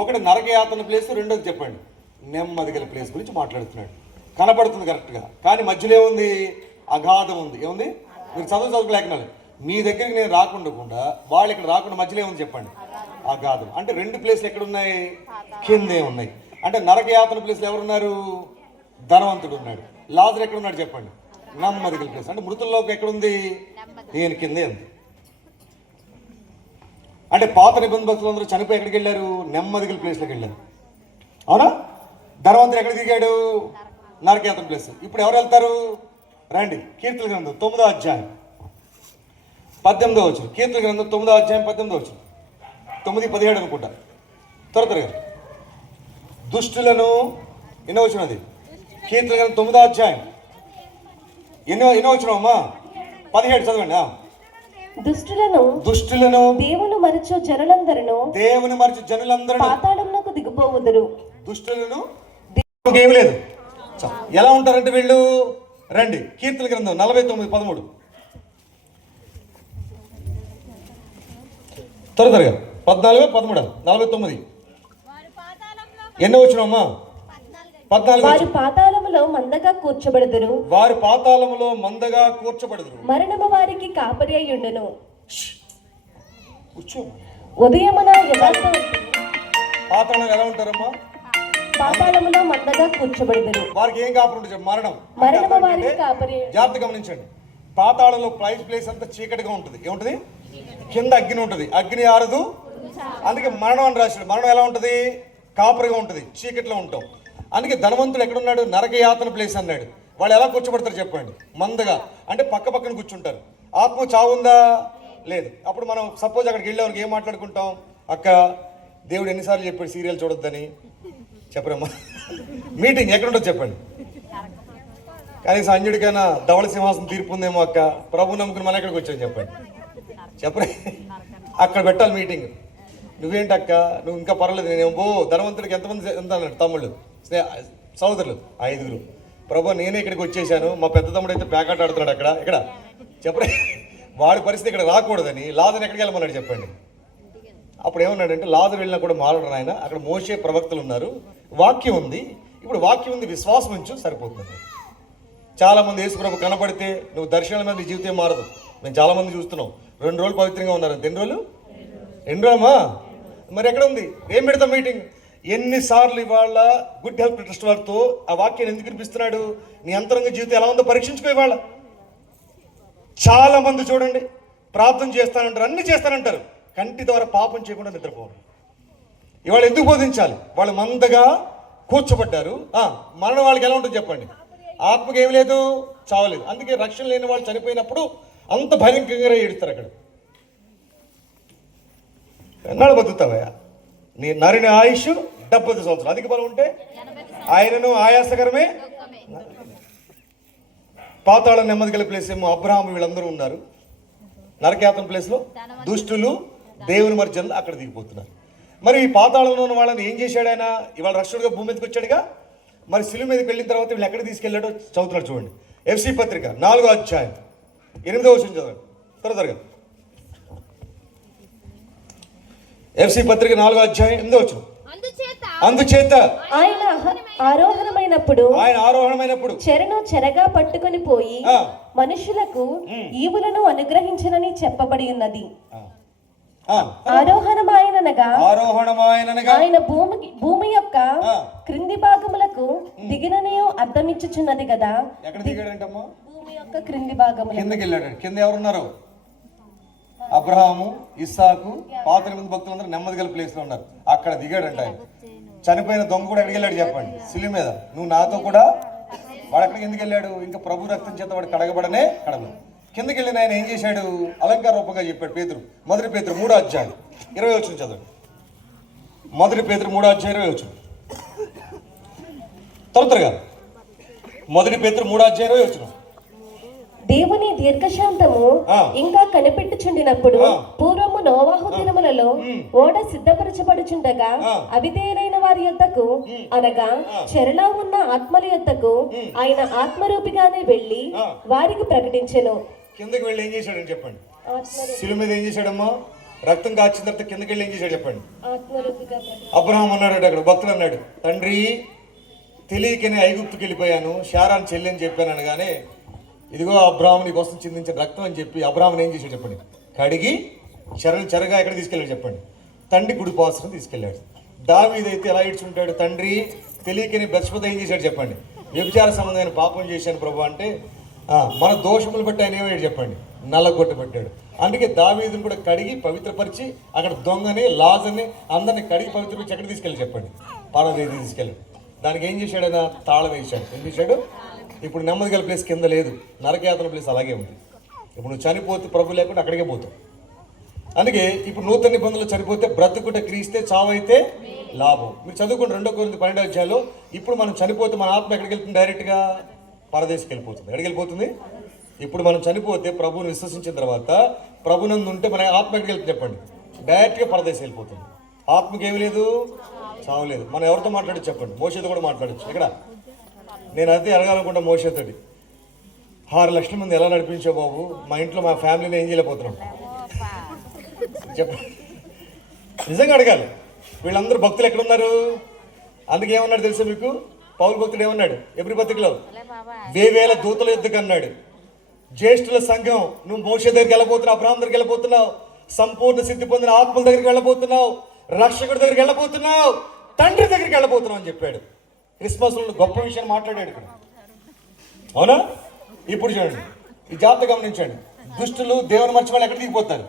ఒకటి నరకయాతన ప్లేస్, రెండోది చెప్పండి నెమ్మది గల ప్లేస్ గురించి మాట్లాడుతున్నాడు. కనపడుతుంది కరెక్ట్గా. కానీ మధ్యలో ఏముంది? అగాధం ఉంది. ఏముంది? మీరు చదువుకోలేకనాలి. మీ దగ్గరికి నేను రాకుండా వాళ్ళు ఇక్కడ రాకుండా మధ్యలో ఏముంది చెప్పండి? అగాధం. అంటే 2 ప్లేస్లు ఎక్కడున్నాయి? కిందే ఉన్నాయి. అంటే నరకయాతన ప్లేస్లో ఎవరున్నారు? ధనవంతుడు ఉన్నాడు. లాజరు ఎక్కడ ఉన్నాడు చెప్పండి? నెమ్మది గల ప్లేస్. అంటే మృతుల్లోకి ఎక్కడుంది? దీని కిందే ఉంది. అంటే పాత నిబంధన భక్తులందరూ చనిపోయి ఎక్కడికి వెళ్ళారు? నెమ్మది గల ప్లేస్లోకి వెళ్ళారు. అవునా? ధనవంతుడు ఎక్కడ దిగాడు? నరకయాతన ప్లేస్. ఇప్పుడు ఎవరు వెళ్తారు? రండి, కీర్తన గ్రంథం 9వ అధ్యాయం 18వ వచనం. కీర్తన గ్రంథం 9వ అధ్యాయం 18వ వచనం. 9:17 అనుకుంటా. త్వరగా దుష్టులను ఎన్నో వచనం అది? కీర్తన గ్రంథం 9వ అధ్యాయం ఎన్నో వచనం అమ్మా? 17 చదవండి. దుష్టులను దేవుని మరచు జనులందరూ పాతాళంలోకి దిగిపోవుదురు. దుష్టులను ఏమి లేదు. ఎలా ఉంటారంటే వీళ్ళు? రండి, కీర్తన గ్రంథం 49:13. త్వరగా 14, 13, 49 ఎన్నో వచ్చిన అమ్మా? 14. వారు పాతాళములో మందగా కూర్చబడుదురు. మరణము వారికి కాపరి అయి ఉండును. కూర్చో. ఉదయమున యథార్థవంతులు పాతాళంలో ఎలా ఉంటారమ్మా? పాతాళములో మందగా కూర్చోబెడదురు. వారికి ఏం కాపురం ఉంటుంది? మరణం. మరణము వారికి కాపరి. జాగ్రత్త గమనించండి. పాతాళంలో ప్లేస్ అంతా చీకటిగా ఉంటుంది. ఏముంటది? కింద అగ్ని ఉంటుంది. అగ్ని ఆరదు, అందుకే మరణం అని రాశాడు. మరణం ఎలా ఉంటుంది? కాపరిగా ఉంటుంది, చీకటిలో ఉంటాం. అందుకే ధనవంతుడు ఎక్కడున్నాడు? నరక యాతన ప్లేస్ అన్నాడు. వాళ్ళు ఎలా కూర్చోబడతారు చెప్పండి? మందగా, అంటే పక్క పక్కన కూర్చుంటారు. ఆత్మ చావుందా? లేదు. అప్పుడు మనం సపోజ్ అక్కడికి వెళ్ళేవారికి ఏం మాట్లాడుకుంటాం? అక్క, దేవుడు ఎన్నిసార్లు చెప్పాడు సీరియల్ చూడొద్దని? చెప్పరమ్మా. మీటింగ్ ఎక్కడుంటుంది చెప్పండి? కనీసం అంజుడికైనా ధవళ సింహాసనం తీర్పు ఉందేమో అక్క, ప్రభు నమ్ముకుని మన ఎక్కడికి వచ్చాను చెప్పండి? చెప్పరే, అక్కడ పెట్టాలి మీటింగ్. నువ్వేంటి అక్క, నువ్వు ఇంకా పర్వాలేదు, నేనేమో ధనవంతుడికి ఎంతమంది ఎంత అన్నాడు? తమ్ముళ్ళు, సోదరులు 5. ప్రభు నేనే ఇక్కడికి వచ్చేసాను, మా పెద్ద తమ్ముడు అయితే ప్యాకెట్ ఆడుతున్నాడు అక్కడ. ఇక్కడ చెప్పరే, వాడి పరిస్థితి ఇక్కడ రాకూడదని లాజర్ని ఎక్కడికి వెళ్ళమన్నాడు చెప్పండి? అప్పుడు ఏమన్నాడంటే, లాజరు వెళ్ళినా కూడా మారడు ఆయన, అక్కడ మోషే ప్రవక్తలు ఉన్నారు, వాక్యం ఉంది. ఇప్పుడు వాక్యం ఉంది, విశ్వాసం ఉంచు, సరిపోతుంది. చాలామంది యేసు ప్రభు కనపడితే నువ్వు దర్శనాల మీద నీ జీవితం మారదు. మేము చాలామంది చూస్తున్నాం, 2 రోజులు పవిత్రంగా ఉన్నారు. 2 రోజులు 2 రోజులమ్మా, మరి ఎక్కడ ఉంది? ఏం పెడతాం మీటింగ్? ఎన్నిసార్లు ఇవాళ గుడ్ హెల్త్ ట్రస్ట్ వారితో ఆ వాక్యాన్ని ఎందుకు వినిపిస్తున్నాడు? నీ అంతరంగ జీవితం ఎలా ఉందో పరీక్షించుకో. ఇవాళ చాలా మంది చూడండి, ప్రార్థన చేస్తానంటారు, అన్ని చేస్తానంటారు, కంటి ద్వారా పాపం చేయకుండా నిద్రపోరు. ఇవాళ ఎందుకు బోధించాలి? వాళ్ళు మందగా కూర్చోబడ్డారు. మరణం వాళ్ళకి ఎలా ఉంటుంది చెప్పండి? ఆత్మకి ఏమి లేదు, చావలేదు. అందుకే రక్షణ లేని వాళ్ళు చనిపోయినప్పుడు అంత భయంకరంగా ఏడుస్తారు. అక్కడ ఎన్నాళ్ళు బతుకుతావా? నీ నరిని ఆయుష్ 70 సంవత్సరాలు, అధిక బలం ఉంటే ఆయనను ఆయాసకరమే. పాతాళం నెమ్మది గల ప్లేస్ ఏమో అబ్రహాము వీళ్ళందరూ ఉన్నారు. నరకయాతన ప్లేస్లో దుష్టులు దేవుని మధ్యలో అక్కడ దిగిపోతున్నారు. మరి ఈ పాతాళంలో ఉన్న వాళ్ళని ఏం చేశాడు ఆయన? ఇవాళ రక్షకుడిగా భూమి మీదకి వచ్చాడుగా. మరి శిలువ మీదకి వెళ్ళిన తర్వాత వీళ్ళు ఎక్కడ తీసుకెళ్ళాడో చదువుతున్నాడు చూడండి. ఎఫ్సి పత్రిక 4వ అధ్యాయం 8వ వచనం చదవండి త్వరగా. ఎఫ్సి పత్రిక 4వ అధ్యాయం 8వ వచనం. అందుచేత ఆయన ఆరోహణమైనప్పుడు చెరను చెరగా పట్టుకొని పోయి మనుషులకు ఈవులను అనుగ్రహించనని చెప్పబడి ఉన్నది. ఆరోహణమాయనగా ఆయన భూమి యొక్క క్రింది భాగములకు దిగిననియు అర్థమిచ్చుచున్నది కదా. ఎక్కడ దిగాడంటమ్మా? భూమి యొక్క క్రింది భాగములకు కిందకి వెళ్ళాడు. కింద ఎవరున్నారు? అబ్రహాము, ఇస్సాకు, పాత నిబంధన భక్తులందరూ నెమ్మది గల ప్లేస్ లో ఉన్నారు. అక్కడ దిగాడంట ఆయన. చనిపోయిన దొంగ కూడా ఎక్కడికి వెళ్ళాడు చెప్పండి? శిలువ మీద. నువ్వు నాతో కూడా. వాడు అక్కడికి ఎందుకు వెళ్ళాడు? ఇంకా ప్రభు రక్తం చేత వాడు కడగబడనే కడగదు. కిందకి వెళ్ళిన ఆయన ఏం చేశాడు? అలంకార రూపంగా చెప్పాడు. పేతురు, 1 పేతురు 3వ అధ్యాయం 20వ వచనం చదవండి. 1 పేతురు 3వ అధ్యాయం 20వ వచనం త్వరగా. 1 పేతురు 3వ అధ్యాయం 20వ వచనం. దేవుని దీర్ఘశాంతము ఇంకా కనిపెట్టుచుండినప్పుడు పూర్వము నోవాహు దినములలో ఓడ సిద్ధపరచబడుచుండగా అవిధేయులైన వారి యొద్దకు, అనగా చెరలో ఉన్న ఆత్మల యొద్దకు ఆయన ఆత్మరూపిగానే వెళ్ళి వారికి ప్రకటించెను. కిందకి వెళ్ళి ఏం చేశాడని చెప్పండి? శిలువ మీద ఏం చేశాడమ్మా? రక్తం కాచిన తర్వాత కిందకి వెళ్ళి ఏం చేశాడు చెప్పండి? అబ్రహాం అన్నాడు అక్కడ, భక్తులు అన్నాడు, తండ్రి తెలియకనే ఐగుప్తుకి వెళ్ళిపోయాను, శారాన్ని చెల్లి అని చెప్పాను అనగానే, ఇదిగో అబ్రహాము నీ కోసం చిందించిన రక్తం అని చెప్పి అబ్రహాముని ఏం చేశాడు చెప్పండి? కడిగి చెరగా ఎక్కడ తీసుకెళ్ళాడు చెప్పండి? తండ్రి కుడి పాత్రను తీసుకెళ్ళాడు. దావీదైతే ఎలా ఇడ్చుంటాడు? తండ్రి తెలియకని బెత్షెబా ఏం చేశాడు చెప్పండి? వ్యభిచార సంబంధమైన పాపం చేశాను ప్రభు అంటే, మన దోషములు బట్టి ఆయన ఏమయ్యాడు చెప్పండి? నల్లగొట్టబట్టాడు. అందుకే దావీదుని కూడా కడిగి పవిత్రపరిచి అక్కడ దొంగని, లాజర్ని అందరిని కడిగి పవిత్రపరిచి ఎక్కడ తీసుకెళ్ళి చెప్పండి? పానవేది తీసుకెళ్ళాడు. దానికి ఏం చేశాడు? ఆయన తాళం వేశాడు. ఏం చేశాడు? ఇప్పుడు నెమ్మది గల ప్లేస్ కింద లేదు, నరకయాతన ప్లేస్ అలాగే ఉంది. ఇప్పుడు నువ్వు చనిపోతే ప్రభు లేకుండా అక్కడికే పోతావు. అందుకే ఇప్పుడు నూతన నిబంధనలు చనిపోతే బ్రతుకుట క్రీస్తే, చావైతే లాభం. మీరు చదువుకుంటే 2 కొరింథీ 12వ అధ్యాయంలో ఇప్పుడు మనం చనిపోతే మన ఆత్మ ఎక్కడికి వెళ్తుంది? డైరెక్ట్గా పరదేశకి వెళ్ళిపోతుంది. ఎక్కడికి వెళ్ళిపోతుంది? ఇప్పుడు మనం చనిపోతే ప్రభువుని విశ్వసించిన తర్వాత ప్రభునందు ఉంటే మన ఆత్మ ఎక్కడికి వెళ్తుంది చెప్పండి? డైరెక్ట్గా పరదేశం వెళ్ళిపోతుంది. ఆత్మకి ఏమి లేదు, చావలేదు. మనం ఎవరితో మాట్లాడచ్చు చెప్పండి? మోషేతో కూడా మాట్లాడచ్చు. ఎక్కడ? నేను అయితే అడగాలనుకుంటా మోషేతోటి, 6 లక్షల మంది ఎలా నడిపించావు బాబు, మా ఇంట్లో మా ఫ్యామిలీని ఏం చేయలేకపోతున్నాం చెప్పండి. నిజంగా అడగాలి. వీళ్ళందరూ భక్తులు ఎక్కడున్నారు? అందుకే ఏమన్నాడు తెలుసా మీకు? పౌలు భక్తుడు ఏమన్నాడు ఎబ్రీ పత్రికలో? వేవేల దూతల యుద్ధకు అన్నాడు. జ్యేష్ఠుల సంఘం, నువ్వు మోషే దగ్గరికి వెళ్ళిపోతున్నావు, అబ్రహాం దగ్గరికి వెళ్ళిపోతున్నావు, సంపూర్ణ సిద్ధి పొందిన ఆత్మల దగ్గరికి వెళ్ళబోతున్నావు, రక్షకుడి దగ్గరికి వెళ్ళబోతున్నావు, తండ్రి దగ్గరికి వెళ్ళబోతున్నావు అని చెప్పాడు. క్రిస్మస్లో గొప్ప విషయాన్ని మాట్లాడాడు ఇక్కడ. అవునా? ఇప్పుడు చూడండి, ఈ జాగ్రత్త గమనించండి. దుష్టులు దేవుని మర్చి వాళ్ళు ఎక్కడికి దిగిపోతారు?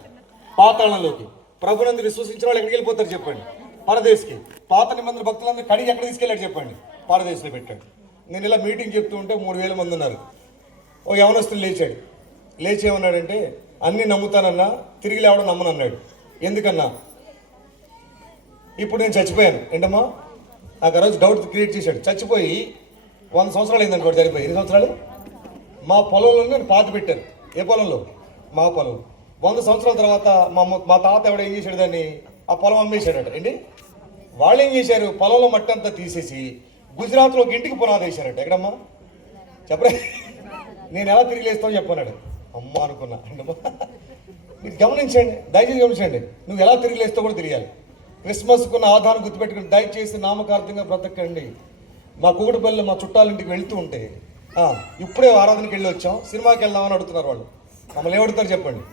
పాతాళంలోకి. ప్రభునందు విశ్వసించిన వాళ్ళు ఎక్కడికి వెళ్ళిపోతారు చెప్పండి? పరదేశికి. పాత నిబంధన భక్తులందరూ కడిగి ఎక్కడ తీసుకెళ్ళాడు చెప్పండి? పరదేశంలో పెట్టాడు. నేను ఇలా మీటింగ్ చెప్తూ ఉంటే 3000 మంది ఉన్నారు. ఓ యవనస్తులు లేచాడు. లేచి ఏమన్నాడంటే, అన్నీ నమ్ముతానన్నా, తిరిగి లేవడం నమ్మనన్నాడు. ఎందుకన్నా? ఇప్పుడు నేను చచ్చిపోయాను. ఏంటమ్మా? నాకు ఆ రోజు డౌట్ క్రియేట్ చేశాడు. చచ్చిపోయి 100 సంవత్సరాలు అయిందనుకోండి, చనిపోయి 2 సంవత్సరాలు. మా పొలంలో నేను పాత పెట్టాను. ఏ పొలంలో? మా పొలం. 100 సంవత్సరాల తర్వాత మా తాత ఎవడో ఏం చేశాడు, దాన్ని ఆ పొలం అమ్మేశాడట. ఏంటి? వాళ్ళు ఏం చేశారు? పొలంలో మట్టి అంతా తీసేసి గుజరాత్లో ఒక ఇంటికి పునాది వేశారట. ఎక్కడమ్మా చెప్పరే? నేను ఎలా తిరిగి లేస్తావు చెప్పన్నాడు. అమ్మ అనుకున్నా. మీరు గమనించండి, దయచేసి గమనించండి. నువ్వు ఎలా తిరిగి లేస్తావు కూడా తెలియాలి. క్రిస్మస్కున్న ఆధారం గుర్తుపెట్టుకుని దయచేసి నామకార్థంగా బ్రతకండి. మా కూకటిపల్లిలో మా చుట్టాలింటికి వెళ్తూ ఉంటే, ఇప్పుడే ఆరాధనకి వెళ్ళి వచ్చాం, సినిమాకి వెళ్దామని అడుగుతున్నారు వాళ్ళు. మమ్మల్ని ఏమడుగుతారు చెప్పండి?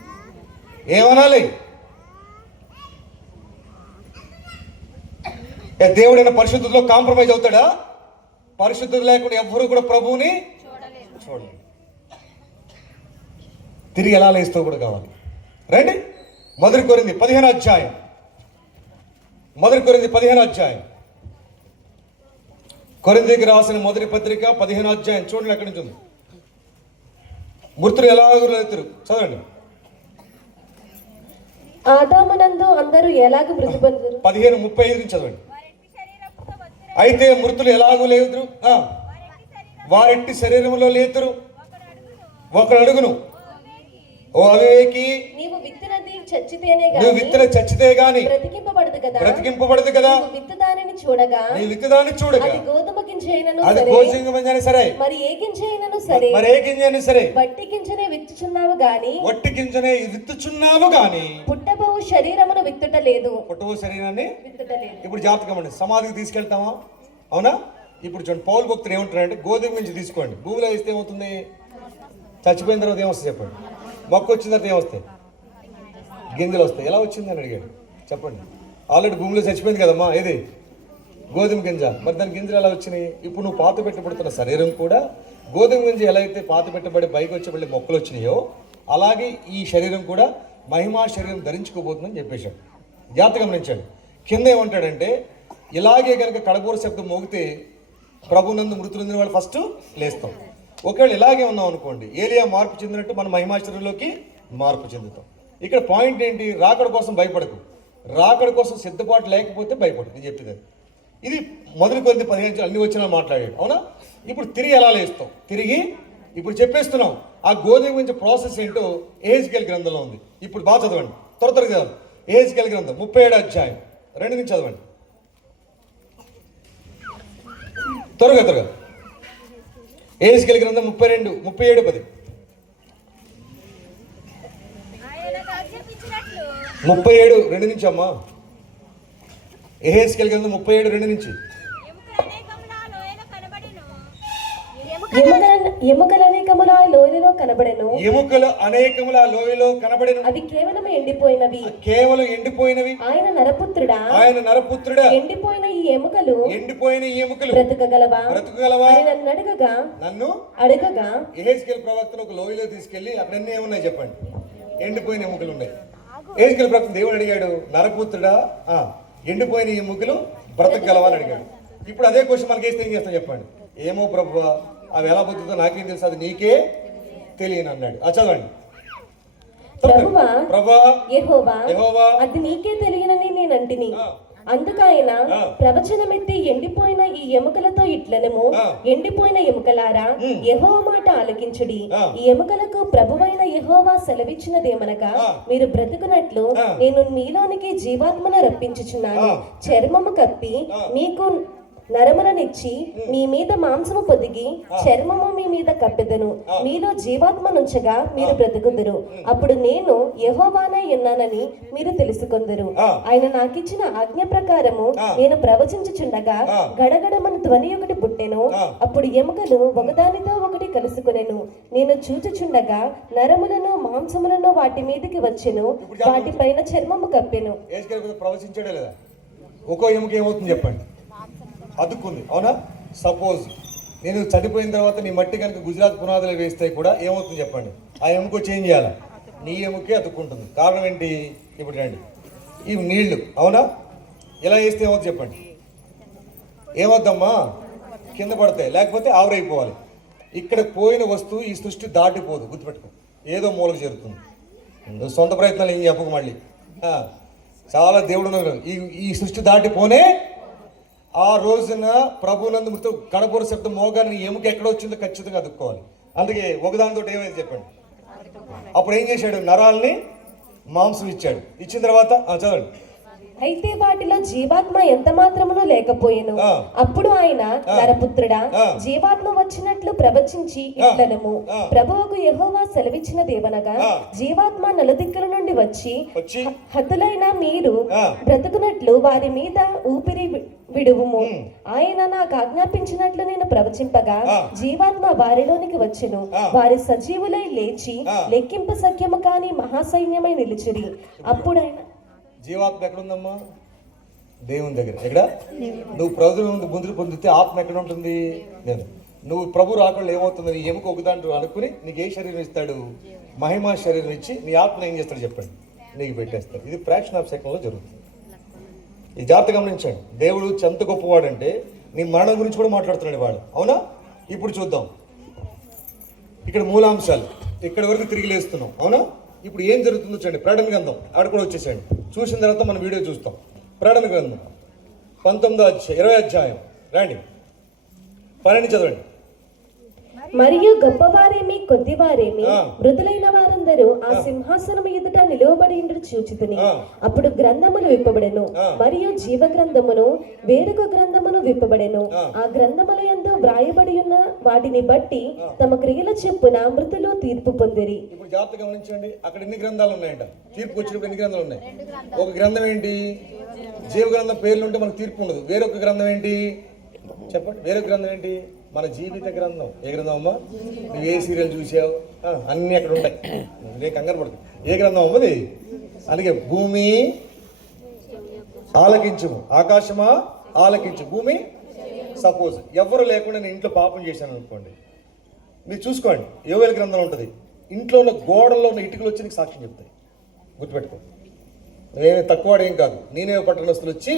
ఏమనాలి? దేవుడైన పరిశుద్ధతలో కాంప్రమైజ్ అవుతాడా? పరిశుద్ధత లేకుండా ఎవ్వరూ కూడా ప్రభువుని చూడలేదు. తిరిగి ఎలా లేస్తూ కూడా కావాలి. రండి, 1 కొరింథీ 15వ అధ్యాయం. 1 కొరింథీ 15వ అధ్యాయం. కొరింథీకి రాసిన మొదటి పత్రిక 15వ అధ్యాయం. చూడండి ఎక్కడి నుంచి ఉంది. మృతులు ఎలాగూ లేతురు. చదవండి. ఆదామునందు అందరూ ఎలాగ మృతి పొందురు. 15:35 నుంచి చదవండి. అయితే మృతులు ఎలాగూ లేదురు, వారెట్టి శరీరంలో లేతురు. ఒకడు అడుగును, ఓ అవివేకి, నీవు విత్తనది చచ్చితేనే నువ్వు విత్తన చచ్చితే గాని బ్రతికింపబడదు కదా. విత్తదానిని చూడగా, నీ విత్తదాన్ని చూడగా, అది గోధుమ గింజైనను అది సరే, గోధుమ గింజైనా సరే, మరి ఏ గింజైనను సరే, మరి ఏ గింజైనా సరే, వట్టి గింజనే విత్తుచున్నావు గాని, వట్టి గింజనే విత్తుచున్నావు గాని, పుట్టబోవు శరీరమును విత్తుట లేదు. పుట్టబో శరీరాన్ని విత్తుట లేదు. ఇప్పుడు జాతకం అండి. సమాధికి తీసుకెళ్తామా? అవునా? ఇప్పుడు చూడండి, పౌలు భక్తులు ఏమంటారంటే, గోధుమ గింజ తీసుకోండి, భూమిలో వేస్తే ఏమవుతుంది? చచ్చిపోయిన తర్వాత ఏమొస్తుంది చెప్పండి? మొక్క వచ్చిన తర్వాత ఏమొస్తాయి? గింజలు వస్తాయి. ఎలా వచ్చింది అని అడిగాడు. చెప్పండి. ఆల్రెడీ భూమిలో చచ్చిపోయింది కదమ్మా, ఏది? గోధుమ గింజ. మరి దాని గింజలు ఎలా వచ్చినాయి? ఇప్పుడు నువ్వు పాత పెట్టబడుతున్న శరీరం కూడా గోధుమ గింజ ఎలా అయితే పాత పెట్టబడి పైకి వచ్చేబడి మొక్కలు వచ్చినాయో, అలాగే ఈ శరీరం కూడా మహిమా శరీరం ధరించుకోబోతుందని చెప్పేశాడు. జాగ్రత్త గమనించండి. కింద ఏమంటాడంటే, ఇలాగే కనుక కడబోర శబ్దం మోగితే ప్రభునందు మృతులందిన వాళ్ళు ఫస్ట్ లేస్తాం. ఒకవేళ ఇలాగే ఉన్నాం అనుకోండి, ఏలియా మార్పు చెందినట్టు మనం మహిమాశ్చర్యంలోకి మార్పు చెందుతాం. ఇక్కడ పాయింట్ ఏంటి? రాకడ కోసం భయపడకు. రాకడ కోసం సిద్ధపాటు లేకపోతే భయపడు. నేను చెప్పేది ఇది. 1 కొరింథీ 15 అన్ని వచ్చినా మాట్లాడాడు. అవునా? ఇప్పుడు తిరిగి ఎలా లేస్తాం? తిరిగి ఇప్పుడు చెప్పేస్తున్నాం. ఆ గోధుమ గురించి ప్రాసెస్ ఏంటో యెహెజ్కేలు గ్రంథంలో ఉంది. ఇప్పుడు బాగా చదవండి, త్వరగా చదవండి. యెహెజ్కేలు గ్రంథం 37వ అధ్యాయం 2 నుంచి చదవండి. త్వరగా. యెహెజ్కేలు గ్రంథం 37:10. 37:2 నుంచి అమ్మా. యెహెజ్కేలు గ్రంథం 37:2 నుంచి. ఎముకలు అనేకముల లోయలో కనబడెను. ఎముకలు అనేకముల లోయలో కనబడెను. అవి కేవలం ఎండిపోయినవి. ఆయన నరపుత్రుడా, ఎండిపోయిన ఈ ఎముకలు బ్రతకగలవా? నన్ను అడగగా యెహెజ్కేలు ప్రవక్తను ఒక లోయలో తీసుకెళ్లి అక్కడ అన్నీ ఏమున్నాయి చెప్పండి? ఎండిపోయిన ఎముకలు ఉన్నాయి. యెహెజ్కేలు ప్రవక్త దేవుడు అడిగాడు, నరపుత్రుడా, ఎండిపోయిన ఎముకలు బ్రతకగలవా అని అడిగాడు. ఇప్పుడు అదే క్వశ్చన్ మనకి వేస్తే ఏం చేస్తాం చెప్పండి? ఏమో ప్రభువా, అవి ఎలా బతుకుతో నాకేం తెలుసు, అది నీకే తెలియను అన్నాడు. చదవండి. ప్రభువా యెహోవా, అది నీకే తెలియనని నేను అంటిని. అందుకైన ప్రవచనమెత్తి ఎండిపోయిన ఈ ఎముకలతో ఇట్లనము, ఎండిపోయిన ఎముకలారా, యెహోవా మాట ఆలకించుడి. ఈ ఎముకలకు ప్రభువైన యెహోవా సెలవిచ్చినదేమనగా, మీరు బ్రతుకున్నట్లు నేను మీలోనికి జీవాత్మను రప్పించుచున్నాను. చర్మము కప్పి మీకు నరములనిచ్చి మీ మీద మాంసము పొదిగి చర్మము మీ మీద కప్పెదను, మీలో జీవాత్మనుంచగా మీరు బ్రతుకుదురు. అప్పుడు నేను యెహోవానై ఉన్నానని మీరు తెలుసుకొందురు. ఆయన నాకిచ్చిన ఆజ్ఞ ప్రకారము నేను ప్రవచించుచుండగా గడగడమని ధ్వని ఒకటి పుట్టెను. అప్పుడు ఎముకలు ఒకదానితో ఒకటి కలుసుకొనెను. నేను చూచుచుండగా నరములను మాంసములను వాటి మీదకి వచ్చెను, వాటిపైన చర్మము కప్పెను. ప్రవచించాడే లేదా? ఒక్కో ఎముక ఏమవుతుంది చెప్పండి? అతుక్కుంది, అవునా? సపోజ్ నేను చనిపోయిన తర్వాత నీ మట్టి కనుక గుజరాత్ పునాదులు వేస్తే కూడా ఏమవుతుంది చెప్పండి? ఆ ఎముక చేంజ్ చేయాలి, నీ ఎముకే అతుక్కుంటుంది. కారణం ఏంటి? ఇప్పుడు రండి, ఇవి నీళ్లు, అవునా? ఇలా వేస్తే ఏమవుతుంది చెప్పండి? ఏమవుద్దమ్మా? కింద పడతాయి, లేకపోతే ఆవిరైపోవాలి. ఇక్కడ పోయిన వస్తువు ఈ సృష్టి దాటిపోదు, గుర్తుపెట్టుకో. ఏదో మూలకు చేరుతుంది. సొంత ప్రయత్నాలు ఏం చెప్పకు మళ్ళీ. చాలా దేవుడు ఈ సృష్టి దాటిపోనే ఆ రోజున ప్రభునందు మృత కడపూర శబ్దం మోగాన్ని ఎముక ఎక్కడ వచ్చిందో ఖచ్చితంగా అదుక్కోవాలి. అందుకే ఒకదానితో ఏమైంది చెప్పండి? అప్పుడు ఏం చేశాడు? నరాల్ని మాంసం ఇచ్చాడు. ఇచ్చిన తర్వాత చదవండి. అయితే వాటిలో జీవాత్మ ఎంత మాత్రమును లేకపోయెను. అప్పుడు ఆయన, నరపుత్రుడా, జీవాత్మ వచ్చినట్లు ప్రవచించి ఇట్లనము, ప్రభువుకు యెహోవా సెలవిచ్చినదేవనగా, జీవాత్మ నలుదిక్కుల నుండి వచ్చి హతులైన మీరు బ్రతుకున్నట్లు వారి మీద ఊపిరి విడువుము. ఆయన నాకు ఆజ్ఞాపించినట్లు నేను ప్రవచింపగా జీవాత్మ వారిలోనికి వచ్చెను. వారి సజీవులై లేచి లెక్కింపు సఖ్యము కాని మహాసైన్యమై నిలిచిరి. అప్పుడు ఆయన, జీవాత్మ ఎక్కడుందమ్మా? దేవుని దగ్గర. ఎక్కడ? నువ్వు ప్రభుత్వం ముందు పొందితే ఆత్మ ఎక్కడ ఉంటుంది? నేను నువ్వు ప్రభు రాకుండా ఏమవుతుంది? నీ ఎముక ఒకదాంట్లో అనుకుని నీకు ఏ శరీరం ఇస్తాడు? మహిమా శరీరం ఇచ్చి నీ ఆత్మను ఏం చేస్తాడు చెప్పండి? నీకు పెట్టేస్తాడు. ఇది ఫ్రాక్షన్ ఆఫ్ సెకండ్లో జరుగుతుంది. ఈ జాగ్రత్త గమనించండి. దేవుడు ఎంత గొప్పవాడంటే నీ మరణం గురించి కూడా మాట్లాడుతున్నాడు వాడు, అవునా? ఇప్పుడు చూద్దాం. ఇక్కడ మూలాంశాలు ఇక్కడ వరకు తిరిగి లేస్తున్నాం, అవునా? ఇప్పుడు ఏం జరుగుతుందో చూడండి. ప్రకటన గ్రంథం ఆడ కూడా వచ్చేసేయండి. చూసిన తర్వాత మనం వీడియో చూస్తాం. ప్రకటన గ్రంథం 20వ అధ్యాయం రండి, 12 చదవండి. మరియు గొప్పవారేమి కొద్దివారేమి మృదులైన వారందరూ ఆ సింహాసనం ఎదుట నిలువబడి చూచితిని. అప్పుడు గ్రంథములు విప్పబడెను, మరియు జీవ గ్రంథమును వేరొక గ్రంథమును విప్పబడెను. ఆ గ్రంథముల యందు వ్రాయబడి ఉన్న వాటిని బట్టి తమ క్రియల చొప్పున మృతులు తీర్పు పొందిరి. ఇప్పుడు జాగ్రత్తగా గమనించండి. అక్కడ ఎన్ని గ్రంథాలు ఉన్నాయంట? తీర్పుకి వచ్చినప్పుడు ఎన్ని గ్రంథాలు ఉన్నాయి? ఒక గ్రంథం ఏంటి? జీవ గ్రంథం పేర్లు ఉంటే మనకు తీర్పు ఉండదు. వేరొక గ్రంథం ఏంటి చెప్పండి? వేరొక గ్రంథం ఏంటి? మన జీవిత గ్రంథం. ఏ గ్రంథం అమ్మా? నువ్వు ఏ సీరియల్ చూసావు? అన్నీ అక్కడ ఉంటాయి. నేను కంగారు పడుతుంది. ఏ గ్రంథం అమ్మది? అందుకే భూమి ఆలకించుము, ఆకాశమా ఆలకించు. భూమి సపోజ్ ఎవరు లేకుండా నేను ఇంట్లో పాపం చేశాను అనుకోండి, మీరు చూసుకోండి. యోవేలు గ్రంథం ఉంటుంది. ఇంట్లో ఉన్న గోడల్లో ఉన్న ఇటుకలు వచ్చి నీకు సాక్ష్యం చెప్తాయి. గుర్తుపెట్టుకో, నేనే తక్కువడేం కాదు. నేనే పట్టణస్తులు వచ్చి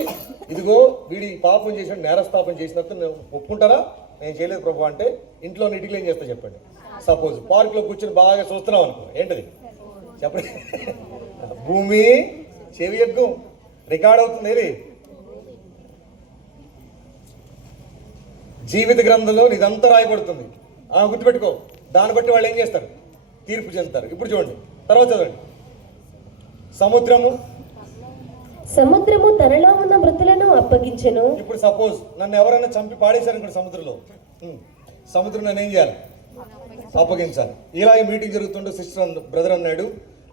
ఇదిగో వీడి పాపం చేసిన నేరస్థాపన చేసినట్టు నేను ఒప్పుకుంటారా? నేను చేయలేదు ప్రభు అంటే ఇంట్లో ఇటుకలు ఏం చేస్తా చెప్పండి? సపోజ్ పార్క్లో కూర్చొని బాగా చూస్తున్నాం అనుకో, ఏంటది చెప్పండి? భూమి చెవి యజ్ఞం రికార్డ్ అవుతుంది. ఏది? జీవిత గ్రంథంలో ఇదంతా రాయబడుతుంది. గుర్తుపెట్టుకో. దాన్ని బట్టి వాళ్ళు ఏం చేస్తారు? తీర్పు చెందుతారు. ఇప్పుడు చూడండి, తర్వాత చదవండి. సముద్రము తనలో ఉన్న మృతులను అప్పగించెను. ఇప్పుడు సపోజ్ నన్ను ఎవరైనా చంపి పాడేశారు ఇక్కడ సముద్రంలో, సముద్రం నన్ను ఏం చేయాలి? అప్పగించాలి. ఇలా ఈ మీటింగ్ జరుగుతుంటే సిస్టర్ బ్రదర్ అన్నాడు,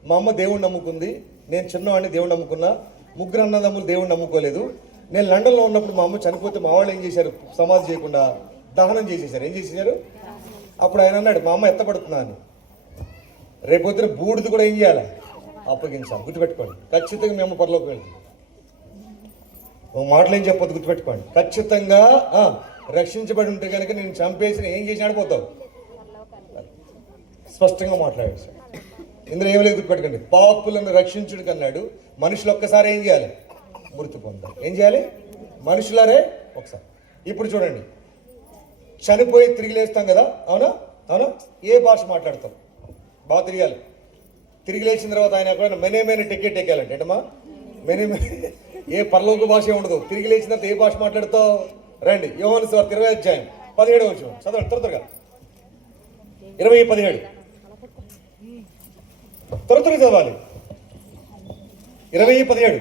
మా అమ్మ దేవుడిని నమ్ముకుంది, నేను చిన్నవాడిని దేవుడిని నమ్ముకున్నా, ముగ్గురు అన్నదమ్ములు దేవుడిని నమ్ముకోలేదు. నేను లండన్లో ఉన్నప్పుడు మా అమ్మ చనిపోతే మా వాళ్ళు ఏం చేశారు? సమాధి చేయకుండా దహనం చేసేసారు. ఏం చేసేసారు? అప్పుడు ఆయన అన్నాడు, మా అమ్మ ఎత్తపడుతున్నా అని. రేపొద్దున బూడిది కూడా ఏం చేయాలి? అప్పగించాలి. గుర్తుపెట్టుకోండి. ఖచ్చితంగా మేము పరలోకి వెళ్తాం. మాటలు ఏం చెప్పొద్దు, గుర్తుపెట్టుకోండి. ఖచ్చితంగా రక్షించబడి ఉంటే కనుక నేను చంపేసి ఏం చేసి ఆడిపోతావు? స్పష్టంగా మాట్లాడేసి. ఇందులో ఏం లేదు, గుర్తుపెట్టుకోండి. పాపులను రక్షించుడికి అన్నాడు. మనుషులు ఒక్కసారి ఏం చేయాలి? మృతి పొందాలి. ఏం చేయాలి? మనుషులారే ఒకసారి. ఇప్పుడు చూడండి, చనిపోయి తిరిగి లేస్తాం కదా, అవునా? అవునా? ఏ భాష మాట్లాడతాం? బాగా తిరగాలి. తిరిగి లేచిన తర్వాత ఆయన ఎక్కడ మెనే టికెట్ ఎక్కాలంటే ఏంటమ్మా? మెనే ఏ పరలోక భాష ఉండదు. తిరిగి లేచిన తర్వాత ఏ భాష మాట్లాడతావు? రండి, యోహాను సువార్త 20వ అధ్యాయం 17వ వచనం చదవండి త్వరగా. 20:17 త్వరగా చదవాలి. 20:17.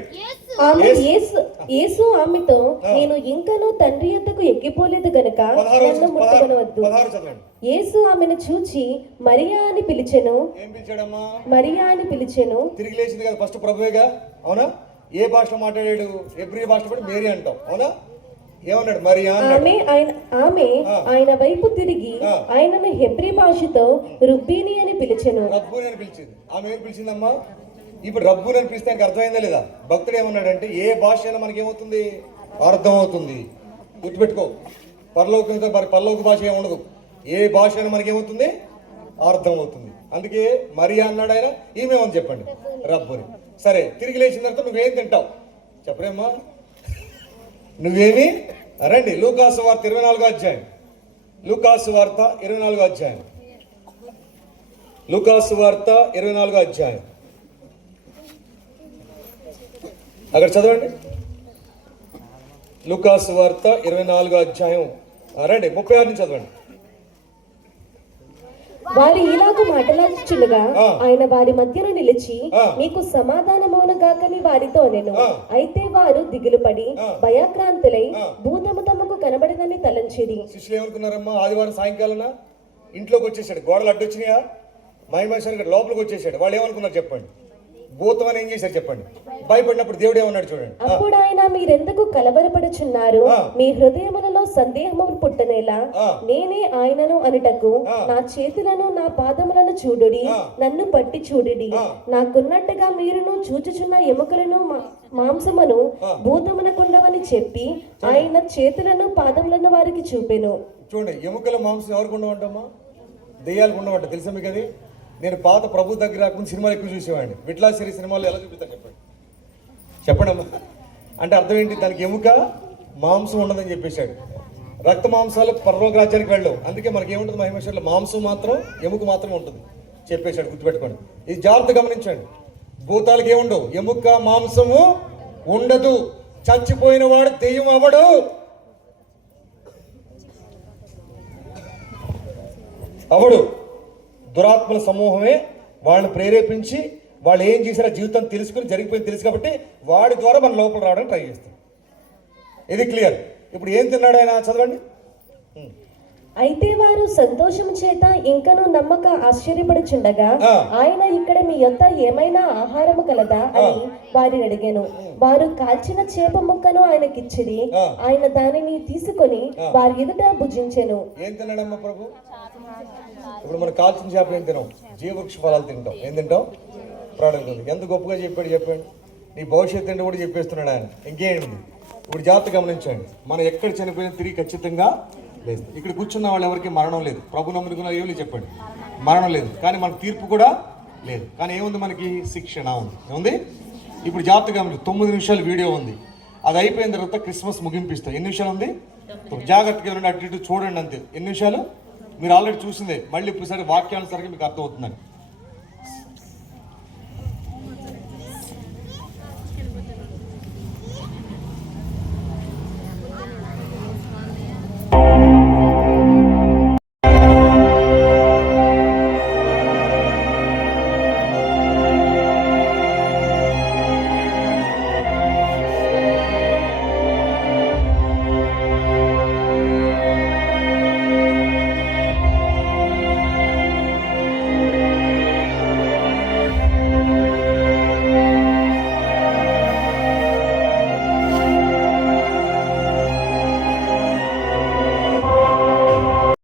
ఆమె యేసు ఆమెతో, నేను ఇంకనూ తండ్రి యొద్దకు ఎక్కిపోలేదు గనుక నన్ను ముట్టుకొనవద్దు. 16 చదవండి. యేసు ఆమెను చూచి మరియా అని పిలిచెను. ఏం పిలిచాడమ్మా? మరియా అని పిలిచెను. తిరిగి లేచింది కదా ఫస్ట్ ప్రభువేగా, అవునా? ఏ భాషలో మాట్లాడాడు? హెబ్రీ భాషలో కూడా మేరీ అంటాం, అవునా? ఏమన్నాడు? మరియా అన్నాడు. ఆమె ఆయన వైపు తిరిగి ఆయనను హెబ్రీ భాషతో రుబ్బీని అని పిలిచెను. రబ్బూని అని పిలిచింది. ఆమె ఏం పిలిచిందమ్మా? ఇప్పుడు రబ్బూని అని పిలిస్తే అర్థమైందా లేదా? భక్తుడు ఏమన్నాడంటే ఏ భాష అయినా మనకి ఏమవుతుంది? అర్థం అవుతుంది. గుర్తుపెట్టుకో, పరలోక భాష ఏమి ఉండదు. ఏ భాష అయినా మనకి ఏమవుతుంది? అర్థం అవుతుంది. అందుకే మరియా అన్నాడు ఆయన, ఈమెమని చెప్పండి, రబ్బుని. సరే, తిరిగి లేచిన తర్వాత నువ్వేం తింటావు చెప్పరేమ్మా? నువ్వేమి? రండి, లూకాసు వార్త 24వ అధ్యాయం. లూకాసు వార్త 24వ అధ్యాయం. లూకాసు వార్త 24వ అధ్యాయం. అక్కడ చదవండి. లూకాసు వార్త 24వ అధ్యాయం. రండి, 36 నుంచి చదవండి. వారు ఇలాగ మాటలాడుచుండగా ఆయన వారి మధ్యలో నిలిచి, మీకు సమాధానమౌను గాకని వారితో నేను. అయితే వారు దిగులు పడి భయాక్రాంతులై భూతము తమకు కనబడదని తలంచిరి. శిష్యులు ఏమనుకున్నారమ్మా? ఆదివారం సాయంకాలం ఇంట్లోకి వచ్చేసాడు. గోడలు అడ్డొచ్చినాయా? మహిమేశ్వర లోపలికి వచ్చేసాడు. వాళ్ళు ఏమనుకున్నారు చెప్పండి? భూతం అని ఏం చేశారు చెప్పండి? భయపడినప్పుడు దేవుడు ఏమన్నాడు చూడండి. అప్పుడు ఆయన, మీరెందుకు కలవరపడుచున్నారు? మీ హృదయములలో సందేహము పుట్టనేలా నేనే ఆయనను అనుటకు నా చేతులను నా పాదములను చూడుడి, నన్ను పట్టి చూడుడి. నాకున్నట్టుగా మీరును చూచుచున్న ఎముకలను మాంసమును భూతమునకుండవని చెప్పి ఆయన చేతులను పాదములను వారికి చూపెను. చూడండి, ఎముకల మాంసం ఎవరికి ఉండవంటమ్మా? దెయ్యాలకు ఉండవంట. తెలుసా మీకు అది? నేను పాత ప్రభు దగ్గర రాకుండా సినిమాలు ఎక్కువ చూసేవాడిని. విట్లాశ్వరి సినిమాలో ఎలా చూపిస్తాను చెప్పండి అమ్మా. అంటే అర్థం ఏంటి? దానికి ఎముక మాంసం ఉండదని చెప్పేశాడు. రక్త మాంసాలు పరలోక రాజ్యానికి వెళ్ళవు. అందుకే మనకి ఏముంటుంది? మహిమేశ్వర్లో మాంసం మాత్రం, ఎముక మాత్రం ఉంటుంది చెప్పేశాడు. గుర్తుపెట్టుకోండి, ఇది జాగ్రత్త గమనించండి. భూతాలకు ఏముండవు, ఎముక మాంసము ఉండదు. చచ్చిపోయిన వాడు దెయ్యం అవడు. అవడు. దురాత్మల సమూహమే వాళ్ళని ప్రేరేపించి వాళ్ళు ఏం చేశారో జీవితం తెలుసుకుని జరిగిపోయింది తెలుసు కాబట్టి వాడి ద్వారా మన లోపల రావడానికి ట్రై చేస్తాం. ఇది క్లియర్. ఇప్పుడు ఏం తిన్నాడు ఆయన? చదవండి. అయితే వారు సంతోషము చేత ఇంకను నమ్మక ఆశ్చర్యపడుచుండగా ఆయన, ఇక్కడ మీ యొద్ద ఏమైనా ఆహారము కలదా అని వారిని అడిగాను. వారు కాల్చిన చేప ముక్కను ఆయనకిచ్చిరి. ఆయన దానిని తీసుకొని వారి ఎదుట భుజించెను. ఏం తిన్నాడమ్మా ప్రభు? ఇప్పుడు మనం కాల్చిన చేప ఏం తినాం? జీవవృక్ష ఫలాలు తింటాం. ఏం తింటాం? ప్రాణం. ఎంత గొప్పగా చెప్పండి. నీ భవిష్యత్తు ఏంటో కూడా చెప్పేస్తున్నాడు ఆయన. ఇంకేంటి? ఇప్పుడు జాగ్రత్త గమనించండి. మనం ఎక్కడ చనిపోయినా తిరిగి ఖచ్చితంగా లేదు. ఇక్కడ కూర్చున్న వాళ్ళు ఎవరికి మరణం లేదు. ప్రభు నమ్ముకున్న ఏమి చెప్పండి, మరణం లేదు. కానీ మనకు తీర్పు కూడా లేదు. కానీ ఏముంది? మనకి శిక్షణ ఉంది. ఏముంది? ఇప్పుడు జాగ్రత్త గమనించు. 9 నిమిషాలు వీడియో ఉంది. అది అయిపోయిన తర్వాత క్రిస్మస్ ముగింపిస్తాం. ఎన్ని నిమిషాలు ఉంది? జాగ్రత్తగా ఉండండి, అటు ఇటు చూడండి అంతే. ఎన్ని నిమిషాలు? మీరు ఆల్రెడీ చూసిందే. మళ్ళీ ఇప్పుడు సరే వాక్యానుసారంగా మీకు అర్థమవుతుందండి.